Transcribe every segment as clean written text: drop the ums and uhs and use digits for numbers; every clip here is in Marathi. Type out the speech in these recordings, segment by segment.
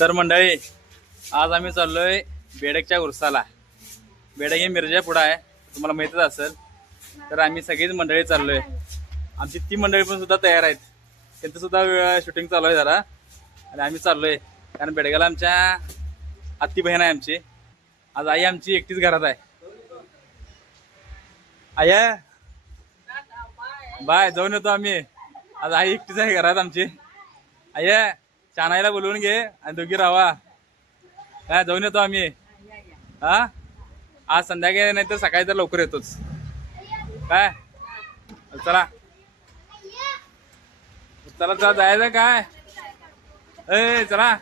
तर मंडळी, आज आम्ही चाललोय बेडकच्या उरसाला. बेडक हे मिरजा पुढं आहे, तुम्हाला माहितच असेल. तर आम्ही सगळीच मंडळी चाललोय. आमची ती मंडळी पण सुद्धा तयार आहेत, त्यांचं सुद्धा शूटिंग चालू आहे जरा. आणि आम्ही चाललोय कारण बेडगाला आमच्या आत्ती बहीण आहे आमची. आज आई आमची एकटीच घरात आहे. आया बाय, जाऊन येतो आम्ही. आज आई एकटीच आहे घरात आमची. आया चानायला बोलवून घे आणि दोघी राहा. काय जाऊन येतो आम्ही. हा, आज संध्याकाळी नाही तर सकाळी तर लवकर येतोच. काय चला चला चला जायचं काय. ए चला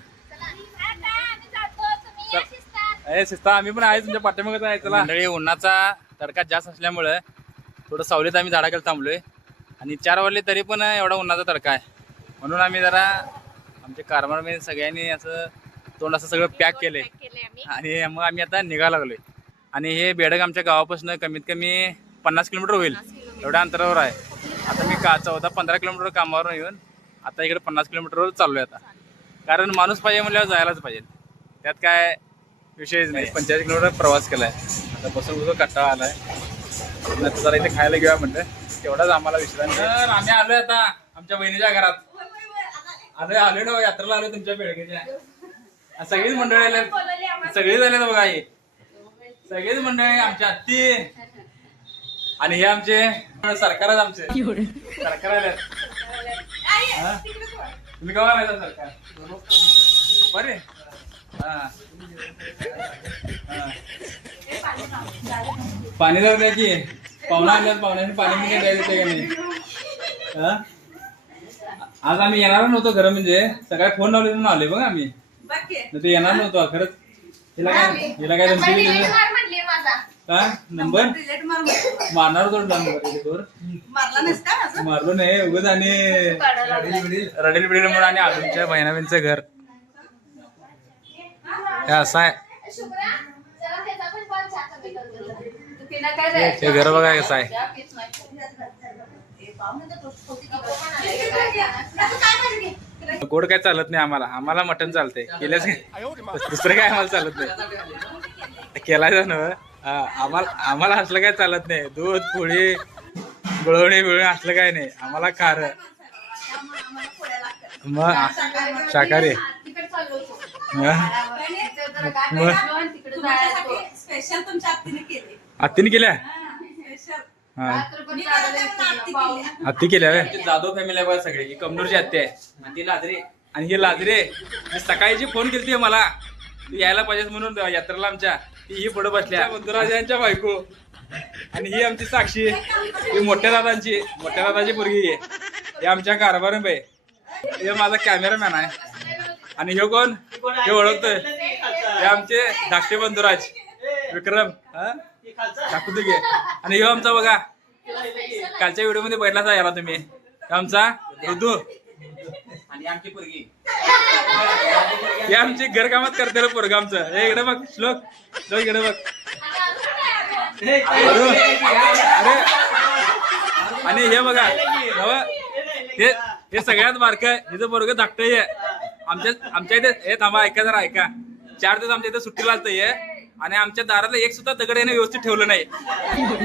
ए शिस्ता, आम्ही पण आहे तुमच्या पाठीमागच आहे. चला मंडळी, उन्हाचा तडका जास्त असल्यामुळे थोडं सावलीत आम्ही झाडाखाली थांबलोय. आणि 4 वाजले तरी पण एवढा उन्हाचा तडका आहे, म्हणून आम्ही जरा आमच्या कारभारमध्ये सगळ्यांनी असं तोंड असं सगळं पॅक केलंय. आणि मग आम्ही आता निघायला लागलोय. आणि हे बेडक आमच्या गावापासून कमीत कमी 50 किलोमीटर होईल, एवढ्या अंतरावर आहे. आता मी 14-15 किलोमीटर कामावरून येऊन आता इकडे 50 किलोमीटरवर चाललोय आता. कारण माणूस पाहिजे म्हणल्यावर जायलाच पाहिजे, त्यात काय विषयच नाही. 45 किलोमीटर प्रवास केलाय. आता बसून बसून कंटाळा आलाय. नंतर जरा इथे खायला घेऊया म्हटलं, तेवढाच आम्हाला विश्रांती. तर आम्ही आलोय आता आमच्या बहिणीच्या घरात. आलोय ना, यात्रेला आलोय तुमच्या बेडकेच्या. सगळीच मंडळी आले, सगळीच आले बघा. हे सगळीच मंडळी आमच्या आत्ती आणि हे आमचे सरकारच आमचे सरकार आले. तुम्ही केव्हा आलाय सरकार? बरे हा पाणी जर द्या की. पाहुणा आल्यात, पाहुण्याने पाणी म्हणजे द्यायचं का नाही. हा, आज आम्ही येणार नव्हतो खरं, म्हणजे सकाळी फोन लावले म्हणून आले बघा आम्ही. ते येणार नव्हतो खरंच. हिला काय काय नंबर मारणार होतो नंबर, मारलो नाही उगाच. आणि रडेल बिडेल म्हणून. आणि आजूच्या बहिणाबींचं घर हे असं आहे. ते घर बघा कसं आहे. गोड काय चालत नाही आम्हाला. आम्हाला मटण चालतंय. केल्याच दुसरं काय आम्हाला चालत नाही. केलायचं ना आम्हाला असलं काय चालत नाही. दूध पोळी गुळवणी बिळवणी असलं काय नाही आम्हाला. खार मग शाकाहारी. आत्तीने केल्या. हत्ती केल्या. जाधव फॅमिली आहे बघा सगळी. ही कमनूरची हत्ती आहे आणि ती लाजरे. आणि ही लाजरे सकाळीची फोन केली मला, तू यायला पाहिजेस म्हणून यात्रेला आमच्या. ही पुढे बसल्या बंधुराजांच्या बायको. आणि ही आमची साक्षी, ही मोठ्या दादाची पोरगी आहे. हे आमच्या कारभार बाई. हे माझा कॅमेरामॅन आहे. आणि हे कोण, हे ओळखतोय, हे आमचे धाकटे बंधुराज विक्रम. दाखवतो घे. आणि हे आमचा बघा, कालच्या व्हिडिओ मध्ये बैठलाच याला तुम्ही, आमचा ऋतू. आणि आमची पोरगी, हे आमची घरकामात करते पोरग आमचं. हे इकडे बघ श्लोक इकडे बघ. अरे आणि हे बघा हे सगळ्यात बारक हिचं पोरग धाकटं आहे आमच्या इथे. हे थांबा, ऐका जरा ऐका. 4 दिवस आमच्या इथे सुट्टीला आलतंय आणि आमच्या दाराला एक सुद्धा दगड याने व्यवस्थित ठेवलं नाही.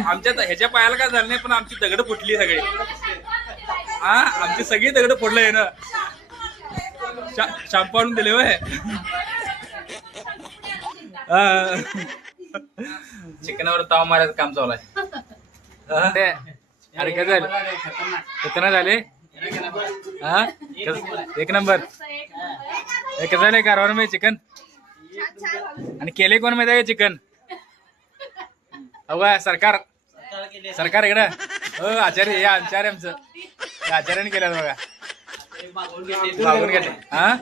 आमच्या ह्याच्या पायाला काय झालं नाही, पण आमची दगड फुटली सगळी. हा, आमची सगळी दगड फोडलं आहे ना. शॅम्पू आणून दिले होय. चिकनावर ताव मारायचं काम चालू आहे. अरे काय झालं, कितना झाले. हा, 1 नंबर. हे कसं झालंय कारभार मध्ये चिकन. आणि केले कोण माहिती आहे चिकन. अवघा सरकार इकडं. हो आचार्य, हे आचार्य आमचं, आचार्याने केलं बघा. मागून घेतले. हा,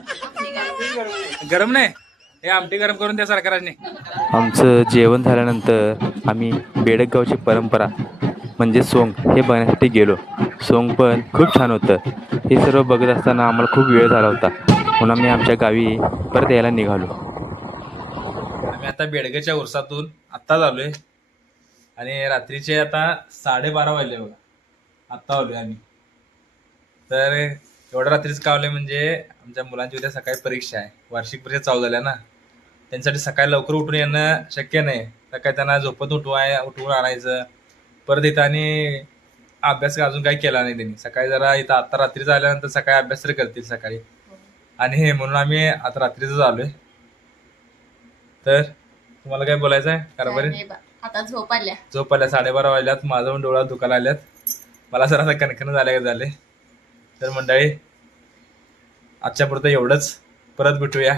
गरम नाही, हे आमटी गरम करून द्या सरकारने. आमचं जेवण झाल्यानंतर आम्ही बेडक गावची परंपरा म्हणजे सोंग हे बघण्यासाठी गेलो. सोंग पण खूप छान होतं. हे सर्व बघत असताना आम्हाला खूप वेळ झाला होता, म्हणून आम्ही आमच्या गावी परत यायला निघालो. आम्ही आता बेडगेच्या उरसातून आत्ताच आलोय. आणि रात्रीचे आता 12:30 वाजले बघा, आत्ता आलोय आम्ही. तर एवढ्या रात्रीच का आलोय म्हणजे आमच्या मुलांची उद्या सकाळी परीक्षा आहे, वार्षिक परीक्षा चालू झाल्या ना, त्यांच्यासाठी सकाळी लवकर उठून येणं शक्य नाही. सकाळी त्यांना झोपत उठवून आणायचं, परत इथं आणि अभ्यास अजून काही केला नाही त्यांनी. सकाळी जरा इथं आता रात्रीचं आल्यानंतर सकाळी अभ्यास तरी करतील सकाळी. आणि हे म्हणून आम्ही आता रात्रीच आलोय. तर तुम्हाला काय बोलायचं आहे कारभारी? नाही बा, आता झोप आल्या. झोप आल्या, 12:30 वाजल्यात, माझं पण डोळा दुखायला आल्यात, मला जरा कणकण झाले. तर मंडळी आजच्या पुरतं एवढंच, परत भेटूया.